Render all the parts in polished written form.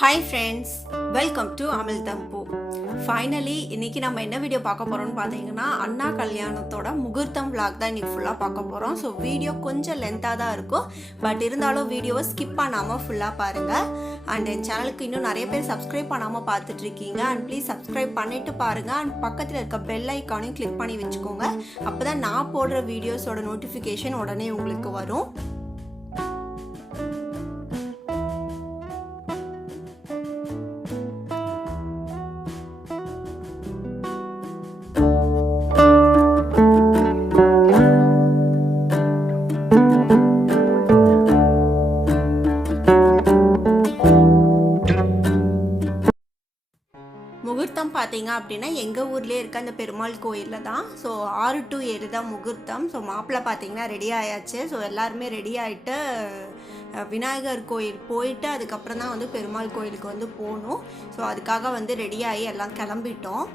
Hi friends, welcome to Amizhthampoo. Finally இன்றைக்கி நம்ம என்ன வீடியோ பார்க்க போகிறோம்னு பார்த்தீங்கன்னா, அண்ணா கல்யாணத்தோட முகூர்த்தம் விளாக் தான் இன்றைக்கி ஃபுல்லாக பார்க்க போகிறோம். ஸோ வீடியோ கொஞ்சம் லென்த்தாக தான் இருக்கும், பட் இருந்தாலும் வீடியோவை ஸ்கிப் பண்ணாமல் ஃபுல்லாக பாருங்கள். அண்ட் என் சேனலுக்கு இன்னும் நிறைய பேர் சப்ஸ்கிரைப் பண்ணாமல் பார்த்துட்ருக்கீங்க. அண்ட் ப்ளீஸ் சப்ஸ்கிரைப் பண்ணிவிட்டு பாருங்கள். அண்ட் பக்கத்தில் இருக்க பெல் ஐக்கானையும் கிளிக் பண்ணி வச்சுக்கோங்க. அப்போ தான் நான் போடுற வீடியோஸோட நோட்டிஃபிகேஷன் உடனே உங்களுக்கு வரும். முகூர்த்தம் பார்த்தீங்க அப்படின்னா எங்கள் ஊர்லேயே இருக்க அந்த பெருமாள் கோயிலில் தான். ஸோ 6 to 7 தான் முகூர்த்தம். ஸோ மாப்பிள்ளை பார்த்தீங்கன்னா ரெடி ஆயாச்சு. ஸோ எல்லாருமே ரெடி ஆகிட்டு விநாயகர் கோயில் போயிட்டு அதுக்கப்புறம் தான் வந்து பெருமாள் கோயிலுக்கு வந்து போகணும். ஸோ அதுக்காக வந்து ரெடியாகி எல்லாம் கிளம்பிட்டோம்.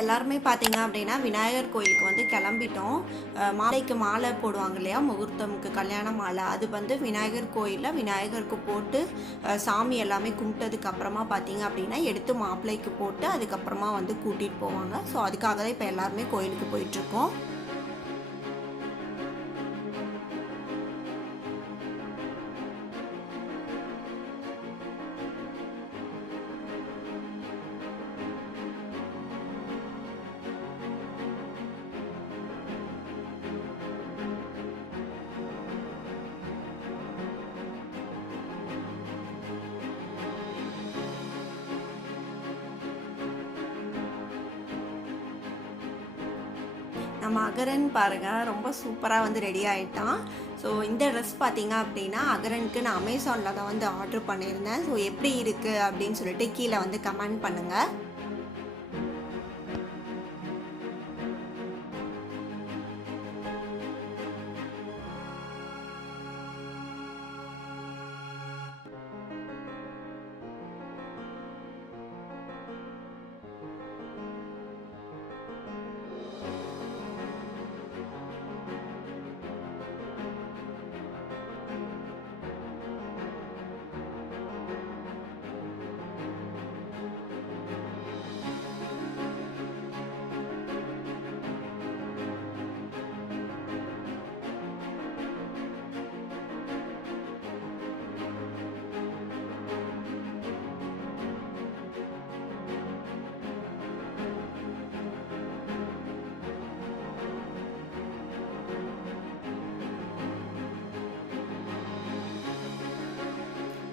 எல்லாருமே பார்த்தீங்க அப்படின்னா விநாயகர் கோயிலுக்கு வந்து கிளம்பிட்டோம். மாலைக்கு மாலை போடுவாங்க இல்லையா, முகூர்த்தமுக்கு கல்யாண மாலை, அது வந்து விநாயகர் கோயிலில் விநாயகருக்கு போட்டு சாமி எல்லாமே கும்பிட்டதுக்கு அப்புறமா பார்த்தீங்க அப்படின்னா எடுத்து மாப்பிள்ளைக்கு போட்டு அதுக்கப்புறமா வந்து கூட்டிகிட்டு போவாங்க. ஸோ அதுக்காக தான் இப்போ எல்லாருமே கோயிலுக்கு போயிட்டுருக்கோம். நம்ம அகரன் பாருங்கள், ரொம்ப சூப்பராக வந்து ரெடி ஆகிட்டான். ஸோ இந்த ட்ரெஸ் பார்த்தீங்க அப்படின்னா அகரனுக்கு நான் அமேசானில் தான் வந்து ஆர்டர் பண்ணியிருந்தேன். ஸோ எப்படி இருக்குது அப்படின்னு சொல்லிட்டு கீழே வந்து கமெண்ட் பண்ணுங்கள்.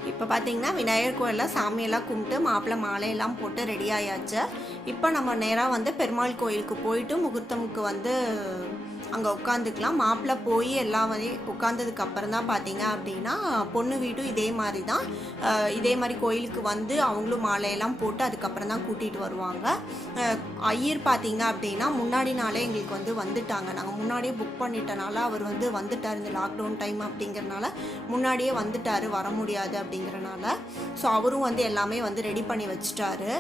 இப்போ பார்த்தீங்கன்னா விநாயகர் கோயிலில் சாமியெல்லாம் கும்பிட்டு மாப்பிள்ளை மாலையெல்லாம் போட்டு ரெடி ஆயாச்சு. இப்போ நம்ம நேராக வந்து பெருமாள் கோயிலுக்கு போயிட்டு முகூர்த்தமுக்கு வந்து அங்கே உட்காந்துக்கலாம். மாப்பிள்ளை போய் எல்லாம் வந்து உட்காந்ததுக்கு அப்புறம் தான் பார்த்தீங்க அப்படின்னா பொண்ணு வீடும் இதே மாதிரி தான், இதே மாதிரி கோயிலுக்கு வந்து அவங்களும் மாலையெல்லாம் போட்டு அதுக்கப்புறம் தான் கூட்டிகிட்டு வருவாங்க. ஐயர் பார்த்தீங்க அப்படின்னா முன்னாடி நாளே எங்களுக்கு வந்து வந்துட்டாங்க. நாங்கள் முன்னாடியே புக் பண்ணிட்டனால அவர் வந்து வந்துட்டார். இந்த லாக்டவுன் டைம் அப்படிங்கிறனால முன்னாடியே வந்துட்டார், வர முடியாது அப்படிங்கிறனால. ஸோ அவரும் வந்து எல்லாமே வந்து ரெடி பண்ணி வச்சுட்டாரு.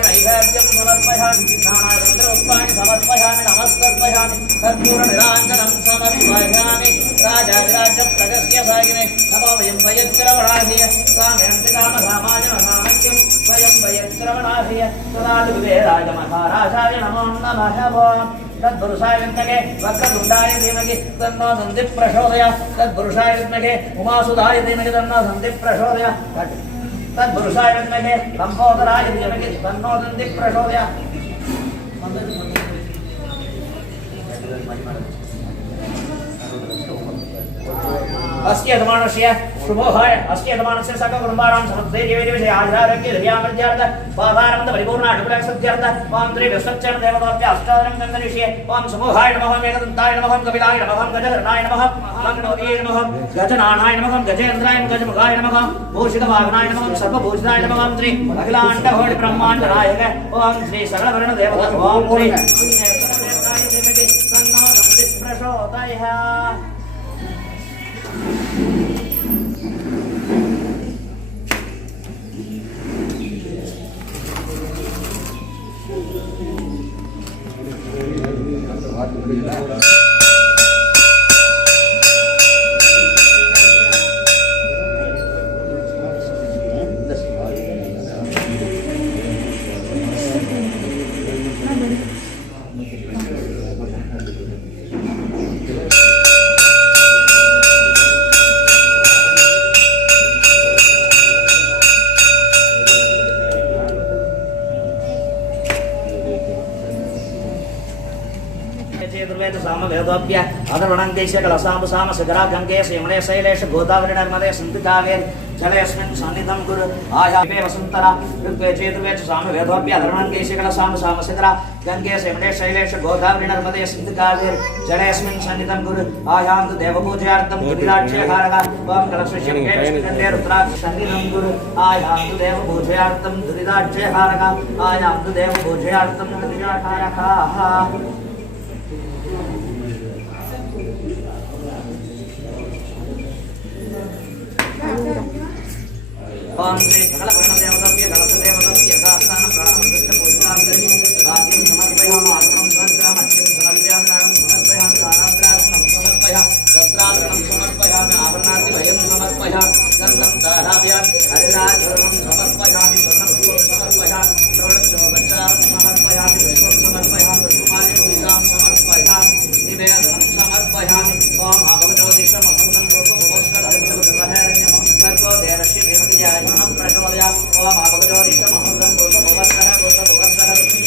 नैवेद्यं समर्पयामि नानारन्ध्रोक्तानि समर्पयामि नमस्कर्पयामि कर्पूरनिराञ्जनं समर्पयामि राजाधिराजप्रगस्य सागिने नमो वयं वयश्रवणाभिय काम्यन्तिकामधामाय महामह्यं वयं वयश्रवणाभिय तदातु कुबेराय महाराजाय नमो नमः तत्पुरुषाय विद्महे वक्रतुण्डाय धीमहि तन्नो दन्ति प्रचोदयात् तत्पुरुषाय विद्महे उमासुधाय धीमहि तन्नो दन्ति प्रचोदयात् तत्पुरुषाय विद्महे लम्बोदराय धीमहि तन्नो दन्ति प्रचोदयात् अस्य यजमानस्य शुभोहाय अस्य यजमानस्य सककुटुम्बानां समस्तैर्यविजय आयुरारोग्य धैर्यामृत्यार्थ पादारन्द परिपूर्ण अनुभवसत्यर्थ ओं श्री विश्वच्चन देवताभ्य अष्टादशं गन्धनिष्ये ओं समूहाय नमः मेघदन्ताय नमः कपिलाय नमः गजहरणाय नमः मंगलोदये नमः गजनानाय नमः गजेन्द्राय गजमुखाय नमः भूषितवाहनाय नमः सर्वभूषिताय नमः श्री अखिलाण्डकोटि ब्रह्माण्ड नायक ओं श्री सकलवर्ण देवता ओं श्री देवताय देवकी तन्नो दन्ति प्रचोदयात् अधर्वणंदेश कलसाम साम शिखरा गंगे सेमणे शैलेश गोदावरी नर्मदे सिंधु कावेरी जलेस्मिन् सन्निधं कुरु आयावे वसुंतरा ऋग्वे चेतुर्वे च साम वेदोऽप्य अधर्वणंदेश कलसाम साम शिखरा गंगे सेमणे शैलेश गोदावरी नर्मदे सिंधु कावेरी जलेस्मिन् सन्निधं कुरु आयान्तु देवपूजयार्थं दुरिदाक्षेहारः ओम कलशश्यके विष्णुकण्ठे रुद्राक्ष सन्निधं कुरु आयान्तु देवपूजयार्थं दुरिदाक्षेहारः आयान्तु देवपूजयार्थं दुरिदाक्षेहारः ओम श्री सकलवर्ण देवताभ्य कलश देवताभ्य यथास्थानं प्राणं पूजनान्तरि भाग्यं समर्पयामि आत्मं समर्पयामि अत्यं समर्पयामि दानं समर्पयामि दानाद्रासनं समर्पयामि वस्त्राभरणं समर्पयामि आभरणार्ति वयं समर्पयामि गन्धं दाराभ्यां हरिराजनं समर्पयामि स्वर्णपुष्पं समर्पयामि प्रोडक्षोपचारं समर्पयामि पुष्पं समर्पयामि पुष्पमाल्यपूजां समर्पयामि निवेदनं समर्पयामि ओम आभवजोतिषं अमृतं पूर्वभुवस्वरहरण्यं भर्गो देवस्य देवतिजायनं प्रचोदयात् ओम आभवजोतिषं अमृतं पूर्वभुवस्वरः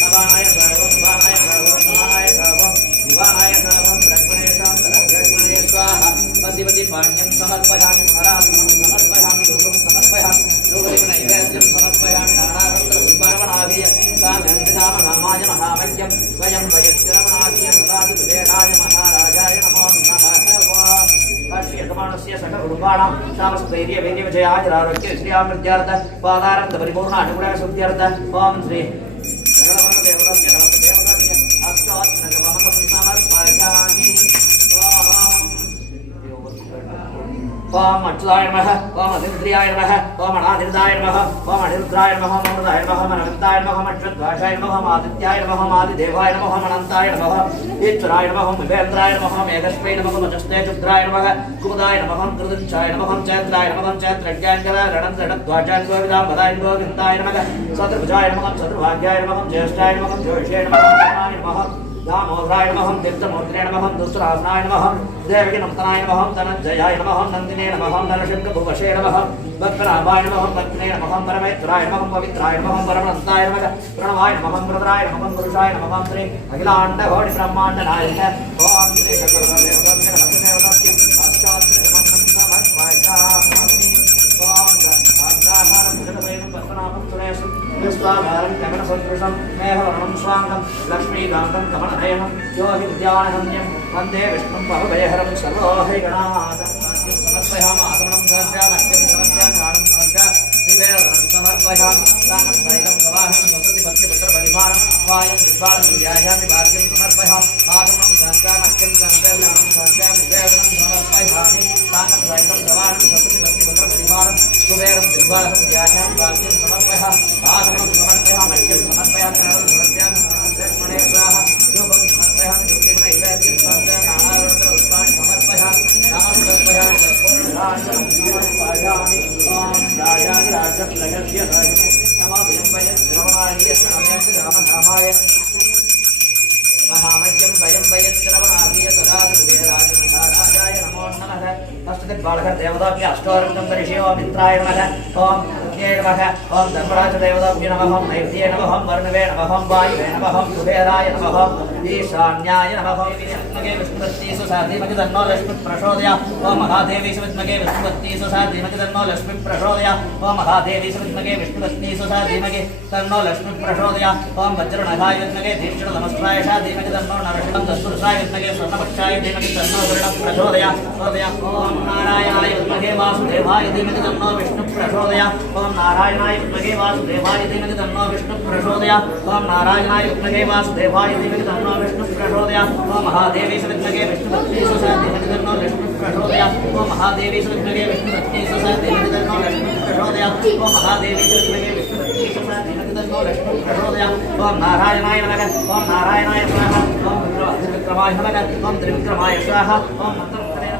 अवानाय सर्वं वानाय सर्वं समानाय सर्वं दिवानाय सर्वं ब्रह्मणेशां ब्रह्मणे स्वाहा पतिपति पाण्यं समर्पयामि हरासनं समर्पयामि धूपं समर्पयामि योगदीपनैवेद्यं समर्पयामि नानारन्ध्रपुष्पावनादीय साम्यन्तिनामनामाय महामह्यं वयं वयश्रवणादीय सदादि कुबेराय महाराजाय नमो नमः यजमानस्य सकलकुटुम्बानां सामस्तैर्य वीर्यविजयायुरारोग्य श्रियामृत्यार्थ पादारन्द परिपूर्ण अनुग्रहसिद्ध्यर्थ ओम श्री सकलवर्ण देवताभ्य कलश देवताभ्य अष्टादशनगमहं समर्पयामि ओम अच्युताय नमः ओम अनिरुद्धाय नमः ओम अनादिर्दाय नमः ओम अनिरुद्धाय नमः ओम अमृताय नमः ओम अनन्ताय नमः ओम अच्युतध्वजाय नमः ओम आदित्याय नमः ओम आदिदेवाय नमः ओम अनन्ताय नमः ईश्वराय नमः ओम विभेन्द्राय नमः ओम मेघस्मै नमः ओम चस्तेजुद्राय नमः कुमुदाय नमः ओम कृतञ्चाय नमः ओम चैत्राय नमः ओम चैत्रज्ञाङ्गदाय रणध्वजाय गोविदाम्बदाय गोविन्दाय नमः शत्रुभुजाय नमः ओम शत्रुभाग्याय नमः ओम ज्येष्ठाय नमः ओम ज्योतिषे नमः ओम कर्णाय नमः दामोदराय नमः ओम तीर्थमूर्तिने नमः ओम दुष्टरासनाय नमः देवकी नमस्तनाय नमः ओम धनञ्जयाय नमः ओम नन्दिने नमः ओम नरसिंहभुवशे नमः भक्तनाभाय नमः ओम भक्तिने नमः ओम परमेश्वराय नमः ओम पवित्राय नमः ओम परमहंसाय नमः प्रणवाय नमः ओम रुद्राय नमः ओम पुरुषाय नमः ओम श्री अखिलाण्डकोटि ब्रह्माण्ड नायक ओम श्री सकलदेवताभ्य नमस्ते अष्टादशनमः समर्पयामि ओम आधारं भुजगवैनं पद्मनाभं सुरेशं विश्वाधारं गगनसदृशं मेघवर्णं स्वाङ्गं लक्ष्मीकान्तं कमलनयनं योहि विद्यानगम्यं वन्दे विष्णुं बहुभयहरं सर्वोहरिगणानाथं समर्पयामि आत्मनं समर्पयामि अत्यं समर्पयामि प्राणं समर्पयामि निवेदनं समर्पयामि दानं त्रैलं सवाहनं स्वसति भक्तिपुत्रपरिभारं वायं विद्वानं व्यायामि भाग्यं समर्पयामि आत्मनं समर्पयामि अत्यं समर्पयामि प्राणं समर्पयामि निवेदनं समर्पयामि दानं त्रैलं सवाहनं स्वसति भक्तिपुत्रपरिभारं कुबेरं विद्वानं व्यायामि भाग्यं समर्पयामि आत्मनं समर्पयामि अत्यं बालकर देवताभ्य अष्टोरकं दर्शय ओम इंद्राय नमः ओम अग्नये नमः ओम धर्मराज देवताभ्य नमः ओम नैवेद्ये नमः ओम वर्णवे नमः ओम वायुवे नमः ओम कुबेराय नमः ओम ईशान्याय नमः ओम विष्णुगे विष्णुपत्नी सुसाधीमहि तन्नो लक्ष्मी प्रचोदयात् ओम महादेवी विष्णुगे विष्णुपत्नी सुसाधीमहि तन्नो लक्ष्मी प्रचोदयात् ओम महादेवी विष्णुगे विष्णुपत्नी सुसाधीमहि तन्नो लक्ष्मी प्रचोदयात् ओम वज्रनखाय विष्णुगे दीक्षण नमस्काराय धीमहि तन्नो नरसिंहं दशपुरुषाय विष्णुगे स्वर्णपक्षाय धीमहि तन्नो वरुणः प्रचोदयात् ओम नारायणाय विष्णुगे वासुदेवाय धीमहि तन्नो विष्णु प्रचोदयात् ओम नारायणाय विष्णुगे वासुदेवाय धीमहि तन्नो विष्णु प्रचोदयात् ओम नारायणाय विष्णुगे वासुदेवाय धीमहि तन्नो विष्णु प्रचोदयात् ओम महादेवी विष्णुगे विष्णुपत्नी सुसाधीमहि तन्नो लक्ष्मी प्रचोदयात् ओम महादेवी विष्णुगे विष्णुपत्नी सुसाधीमहि तन्नो लक्ष्मी प्रचोदयात् ओम महादेवी विष्णुगे विष्णुपत्नी सुसाधीमहि तन्नो लक्ष्मी प्रचोदयात् ओम नारायणाय नमः ओम नारायणाय स्वाहा ओम त्रिविक्रमाय नमः ओम त्रिविक्रमाय स्वाहा ओम मंत्रमुद्रे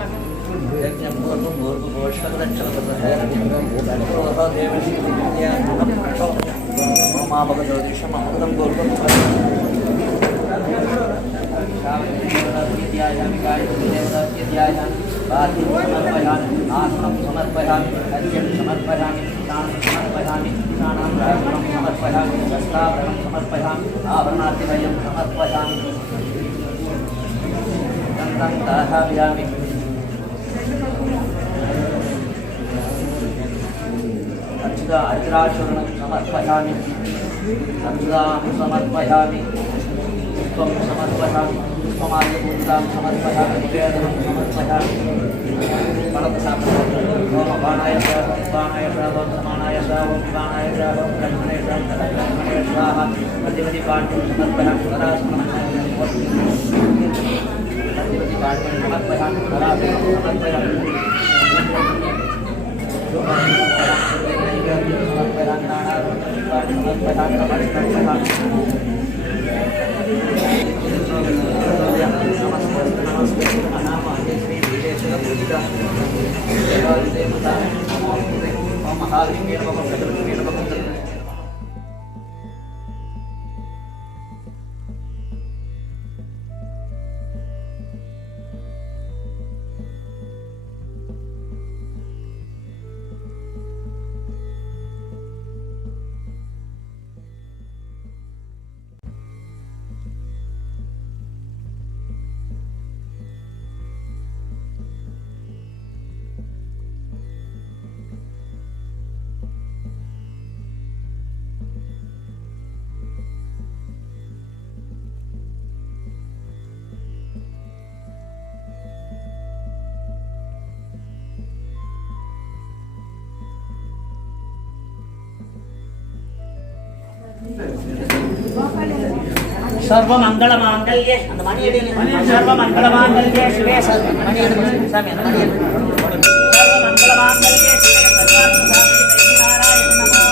अच्युता अर्चराचरणं समर्पयामि अच्युतां समर्पयामि पुष्पं समर्पयामि पुष्पमाल्यपूजितां समर्पयामि निवेदनं समर्पयामि ओम बाणाय स्वाहा ओम समानाय स्वाहा ओम विमानाय स्वाहा ओम लक्ष्मणे स्वाहा लक्ष्मणे स्वाहा अधिपति पाण्डुं समर्पयामि वरासनमः अधिपति पाण्डुं समर्पयामि वरासनं समर्पयामि सर्वमंगलमांगल्ये அந்த மணி அடியில सर्वमंगलमांगल्ये शिवे மணி அடி சாமி அந்த மணி அடி सर्वमंगलमांगल्ये शिवे सर्वार्थ साधिके नारायण नमो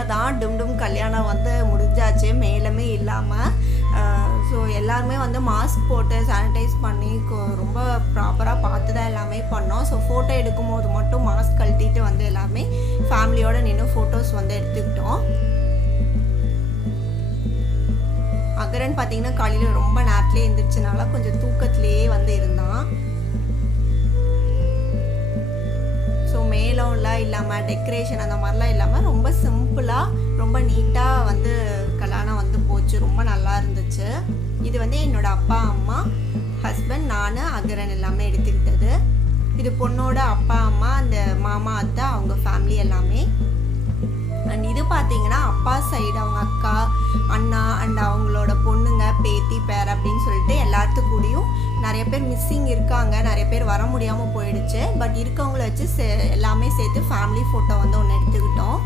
அவ்வளோதான், டும் கல்யாணம் வந்து முடிஞ்சாச்சு மேலுமே இல்லாமல். ஸோ எல்லாருமே வந்து மாஸ்க் போட்டு சானிடைஸ் பண்ணி ரொம்ப ப்ராப்பராக பார்த்து தான் எல்லாமே பண்ணோம். ஸோ ஃபோட்டோ எடுக்கும்போது மட்டும் மாஸ்க் கழட்டிட்டு வந்து எல்லாமே ஃபேமிலியோடு நின்று ஃபோட்டோஸ் வந்து எடுத்துக்கிட்டோம். அகரன் பார்த்தீங்கன்னா காலையில் ரொம்ப நேரத்துலேயே எழுந்திரிச்சனால கொஞ்சம் தூக்கத்திலேயே வந்து இருந்தான். ஸோ மேலம்லாம் இல்லாமல் டெக்கரேஷன் அந்த மாதிரிலாம் இல்லாமல் ரொம்ப சிம்பிளாக ரொம்ப நீட்டாக வந்து கல்யாணம் வந்து போச்சு. ரொம்ப நல்லா இருந்துச்சு. இது வந்து என்னோடய அப்பா அம்மா ஹஸ்பண்ட் நான் அகரன் எல்லாமே எடுத்துக்கிட்டது. இது பொண்ணோட அப்பா அம்மா அந்த மாமா அத்தை அவங்க ஃபேமிலி எல்லாமே. அண்ட் இது பார்த்தீங்கன்னா அப்பா சைடு அவங்க அக்கா அண்ணா அண்ட் அவங்களோட பொண்ணுங்க பேத்தி பேர் அப்படின்னு சொல்லிட்டு எல்லாத்துக்கூடையும் நிறைய பேர் மிஸ்ஸிங் இருக்காங்க. நிறைய பேர் வர முடியாமல் போயிடுச்சு. பட் இருக்கவங்கள வச்சு எல்லாமே சேர்த்து ஃபேமிலி ஃபோட்டோ வந்து ஒன்று எடுத்துக்கிட்டோம்.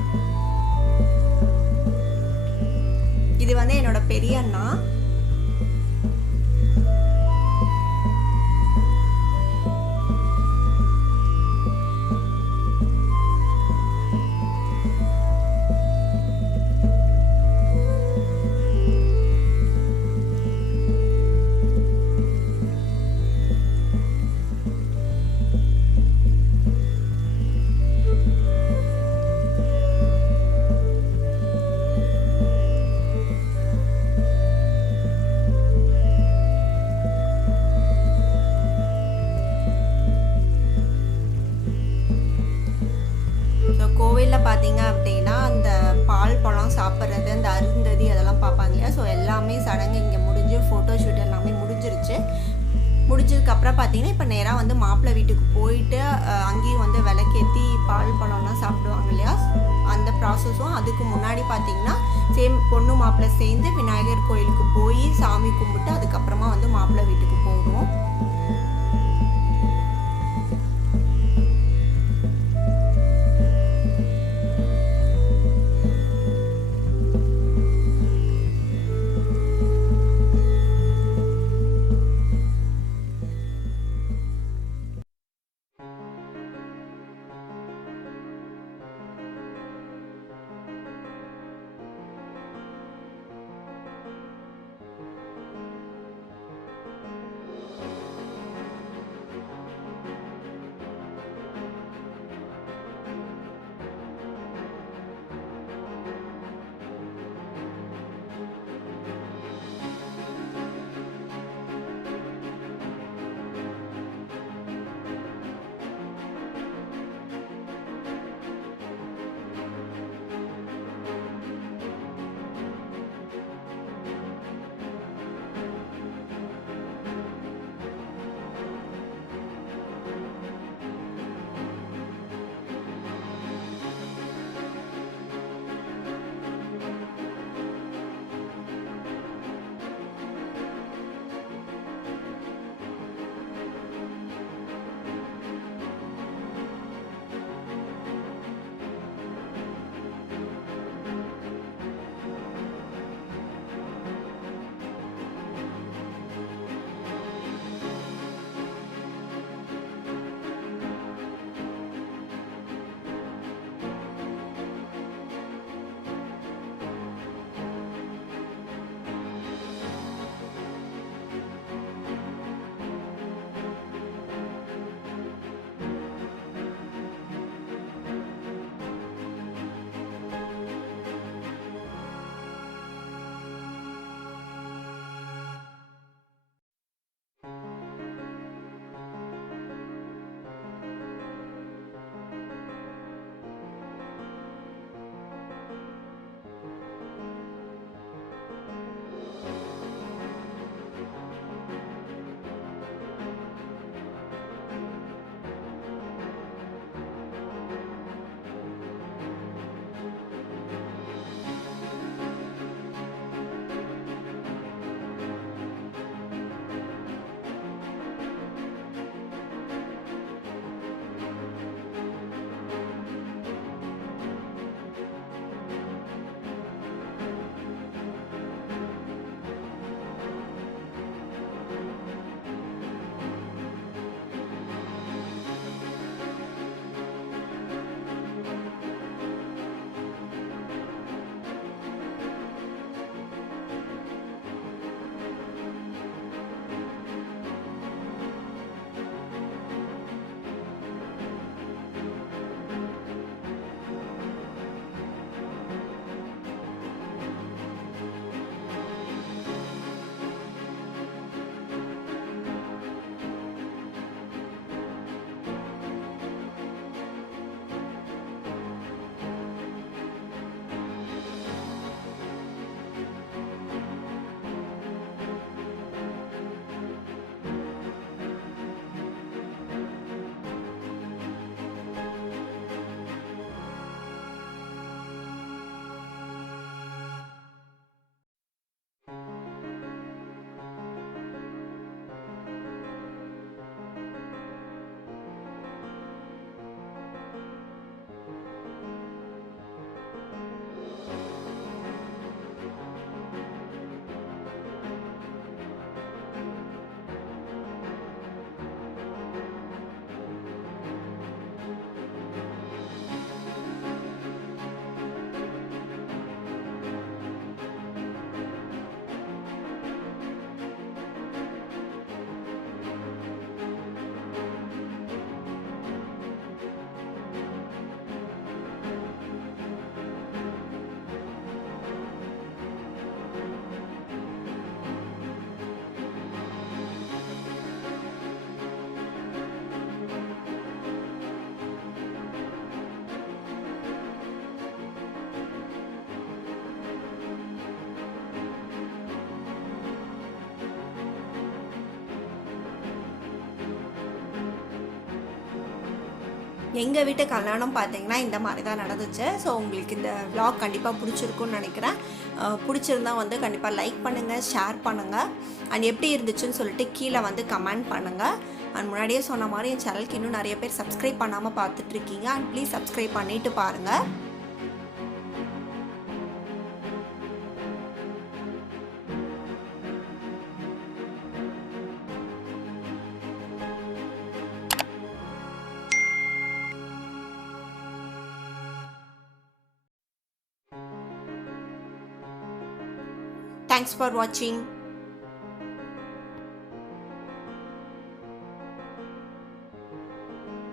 இது வந்து என்னோட பெரிய அண்ணா. கோவிலில் பார்த்தீங்க அப்படின்னா அந்த பால் பழம் சாப்பிட்றது அந்த அருந்ததி அதெல்லாம் பார்ப்பாங்க இல்லையா. ஸோ எல்லாமே சடங்கு இங்கே முடிஞ்சு ஃபோட்டோ ஷூட் எல்லாமே முடிஞ்சிருச்சு. முடிஞ்சதுக்கப்புறம் பார்த்தீங்கன்னா இப்போ நேராக வந்து மாப்பிள்ளை வீட்டுக்கு போயிட்டு அங்கேயும் வந்து விளக்கேற்றி பால் பழம்லாம் சாப்பிடுவாங்க இல்லையா. அந்த ப்ராசஸும் அதுக்கு முன்னாடி பார்த்தீங்கன்னா சேம் பொண்ணு மாப்பிள்ளை சேர்ந்து விநாயகர் கோயிலுக்கு போய் சாமி கும்பிட்டு அதுக்கப்புறமா வந்து மாப்பிள்ளை வீட்டுக்கு போகும். எங்கள் வீட்டு கல்யாணம் பார்த்தீங்கன்னா இந்த மாதிரி தான் நடந்துச்சு. ஸோ உங்களுக்கு இந்த vlog கண்டிப்பாக பிடிச்சிருக்குன்னு நினைக்கிறேன். பிடிச்சிருந்தா வந்து கண்டிப்பாக லைக் பண்ணுங்கள், ஷேர் பண்ணுங்கள், அண்ட் எப்படி இருந்துச்சுன்னு சொல்லிட்டு கீழே வந்து கமெண்ட் பண்ணுங்கள். அண்ட் முன்னாடியே சொன்ன மாதிரி என் சேனலுக்கு இன்னும் நிறைய பேர் சப்ஸ்கிரைப் பண்ணாமல் பார்த்துட்ருக்கீங்க. அண்ட் ப்ளீஸ் சப்ஸ்கிரைப் பண்ணிவிட்டு பாருங்கள். Thanks for watching.